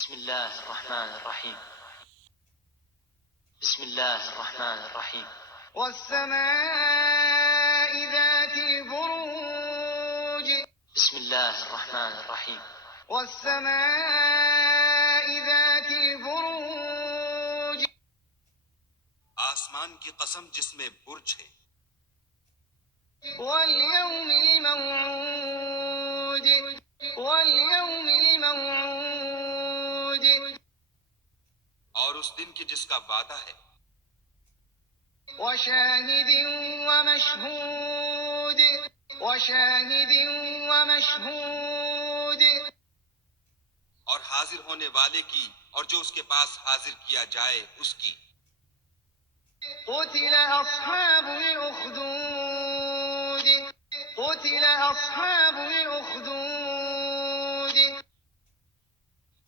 بسم الله الرحمن الرحيم. بسم الله الرحمن الرحيم. والسماء ذات البروج. بسم الله الرحمن الرحيم. والسماء ذات البروج. آسمان کی قسم جس میں برج ہے. واليوم الموعود. واليوم الموعود. اور اس دن کی جس کا وعدہ ہے. وشاهد ومشهود. وشاهد ومشهود. اور حاضر ہونے والے کی اور جو اس کے پاس حاضر کیا جائے اس کی. قتل أصحاب الأخدود. قتل أصحاب الأخدود.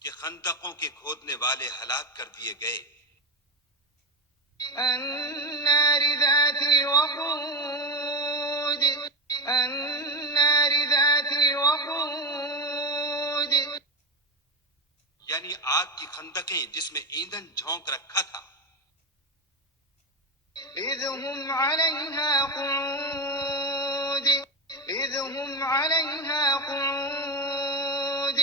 کہ خندقوں کے کھودنے والے ہلاک کر دیے گئے. النار ذات الوقود. النار ذات الوقود. یعنی آگ کی خندقیں جس میں ایندھن جھونک رکھا تھا. إذ هم عليها قعود. إذ هم عليها قعود.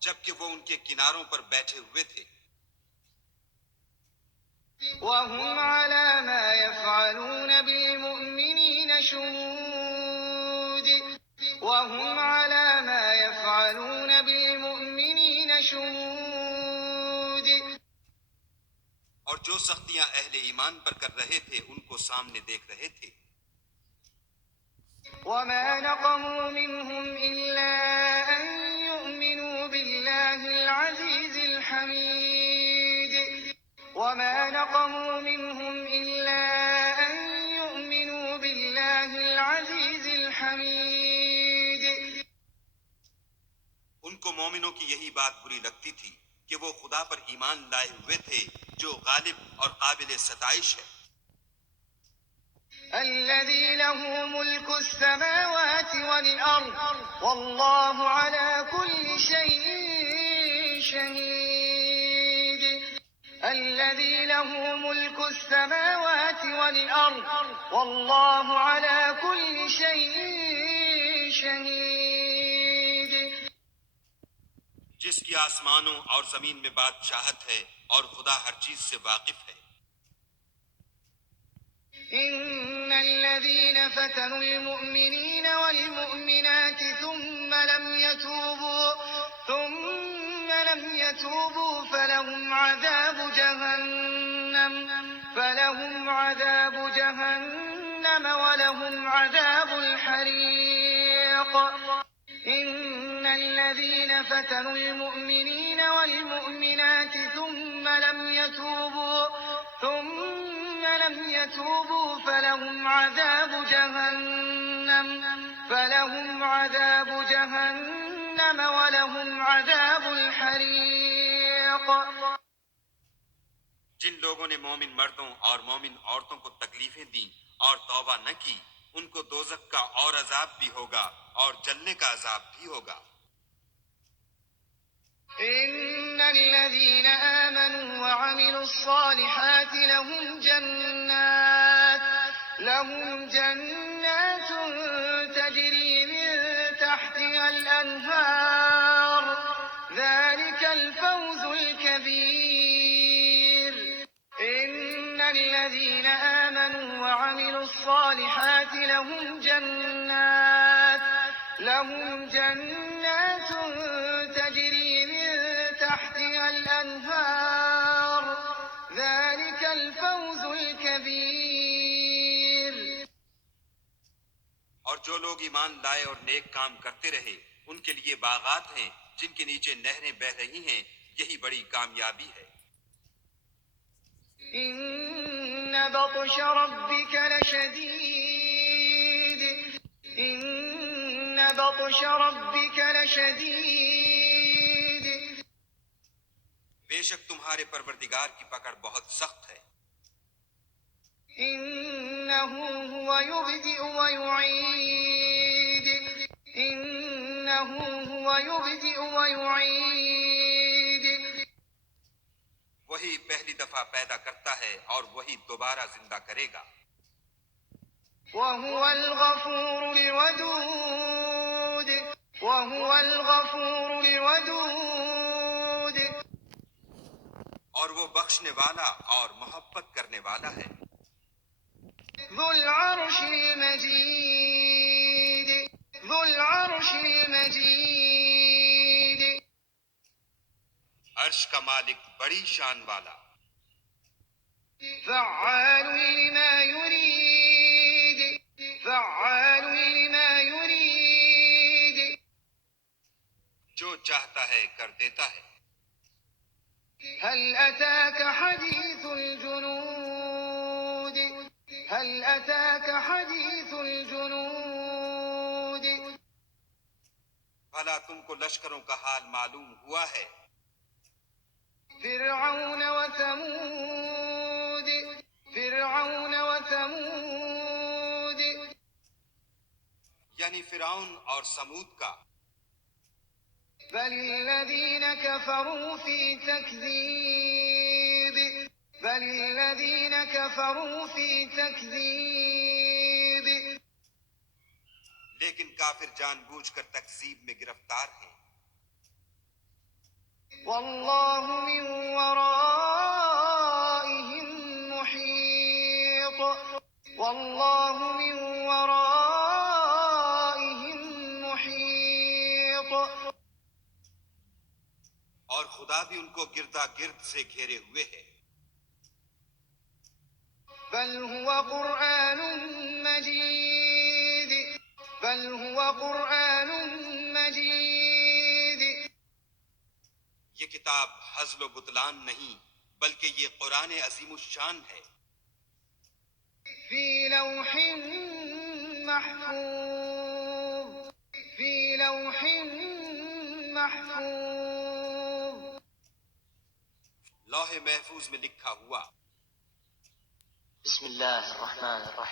جبکہ وہ ان کے کناروں پر بیٹھے ہوئے تھے. وهم على ما يفعلون بالمؤمنين شهود. وهم على ما يفعلون بالمؤمنين شهود. اور جو سختیاں اہل ایمان پر کر رہے تھے ان کو سامنے دیکھ رہے تھے. وما نقموا منهم إلا أن يؤمنوا بالله العزيز الحميد. وما نقموا منهم إلا أن يؤمنوا بالله العزيز الحميد. ان کو مومنوں کی یہی بات بری لگتی تھی کہ وہ خدا پر ایمان لائے ہوئے تھے جو غالب اور قابل ستائش ہے. الذي له ملك السماوات والأرض والله على كل شيء شهيد. الذي له ملك السماوات والأرض والله على كل شيء شهيد. جس کی آسمانوں اور زمین میں بادشاہت ہے اور خدا ہر چیز سے واقف ہے. إن الذين فتنوا المؤمنين والمؤمنات ثم لم يتوبوا فلهم عذاب جهنم ولهم عذاب الحريق. إن الذين فتنوا المؤمنين والمؤمنات ثم لم يتوبوا فلهم عذاب جهنم ولهم عذاب الحريق. جن لوگوں نے مومن مردوں اور مومن عورتوں کو تکلیفیں دیں اور توبہ نہ کی ان کو دوزخ کا اور عذاب بھی ہوگا اور جلنے کا عذاب بھی ہوگا. إن الذين آمنوا وعملوا الصالحات لهم جنات تجري من تحتها الأنهار. ذلك الفوز الكبير. إن الذين آمنوا وعملوا الصالحات لهم جنات تجري من تحتها الأنهار. ذلك الفوز الكبير. اور جو لوگ ایمان لائے اور نیک کام کرتے رہے ان کے لیے باغات ہیں جن کے نیچے نہریں بہ رہی ہیں. یہی بڑی کامیابی ہے. إن بطش ربك لشديد. إن بطش ربك لشديد. بے شک تمہارے پروردگار کی پکڑ بہت سخت ہے. إنه هو يبدئ ويعيد. إنه هو يبدئ ويعيد. پہلی دفعہ پیدا کرتا ہے اور وہی دوبارہ زندہ کرے گا. وهو الغفور الودود وهو الغفور الودود اور وہ بخشنے والا اور محبت کرنے والا ہے. ذو العرش المجيد ذو العرش المجيد عرش کا مالک بڑی شان والا. فعال لما يريد فعال لما يريد جو چاہتا ہے کر دیتا ہے. هل أتاك حديث الجنود هل أتاك حديث الجنود بھلا تم کو لشکروں کا حال معلوم ہوا ہے؟ فرعون وثمود فرعون وثمود یعنی فرعون اور سمود کا. بل الذين كفروا في تكذيب بل الذين كفروا في تكذيب لیکن کافر جان بوجھ کر تکذیب میں گرفتار ہیں. والله من ورائهم محيط والله من ورائهم محيط اور خدا بھی ان کو گردا گرد سے گھیرے ہوئے ہے. بل هو قرآن مجيد بل هو قرآن مجيد یہ کتاب ہزل و بطلان نہیں بلکہ یہ قرآن عظیم الشان ہے. في لوح محفوظ في لوح محفوظ لوح محفوظ میں لکھا ہوا. بسم الله الرحمن الرحيم